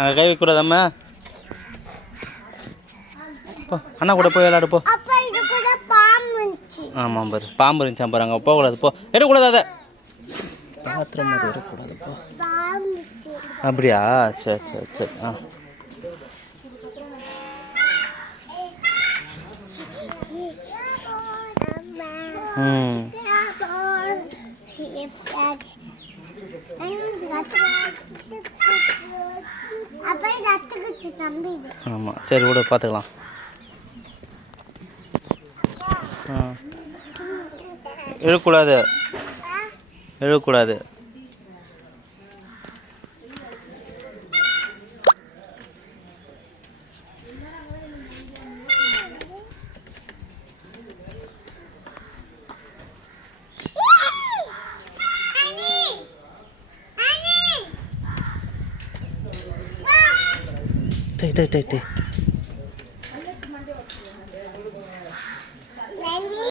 அங்கே கை வைக்கூடாதம்மா. போ அண்ணா கூட போய் விளையாடு போ. ஆமாம் பாரு, பாம்பு இருந்துச்சான் பாரு, அங்கே போகக்கூடாது போ. எடுக்கக்கூடாது அதை, பாத்திரம் மாதிரி எடுக்கக்கூடாது போ. அப்படியா? சரி சரி சரி. ஆ ம் ஆமாம் சரி விட பார்த்துக்கலாம். இழுக்கூடாது, இழுக்கூடாது. டேய் டேய் டேய் டேய்